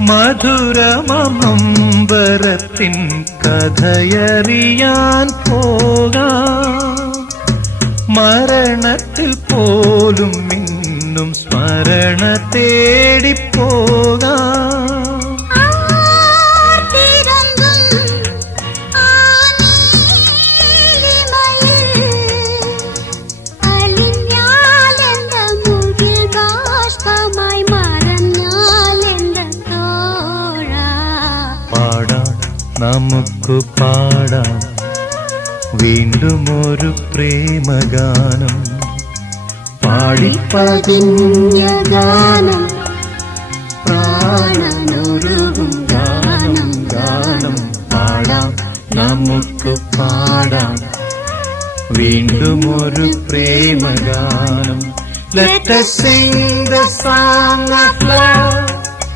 മധുരമമ്പരത്തിൻ കഥയറിയാൻ പോകാം. മരണത്തിൽ പോലും ഇന്നും സ്മരണ തേടിപ്പോകാം. നമുക്ക് പാടാം വീണ്ടും ഒരു പ്രേമഗാനം. പാടിപ്പതിഞ്ഞ ഗാനം, പ്രാണനൊരുകും ഗാനം. ഗാനം പാടാം, നമുക്ക് പാടാം വീണ്ടും ഒരു പ്രേമഗാനം. Let us sing the song of love.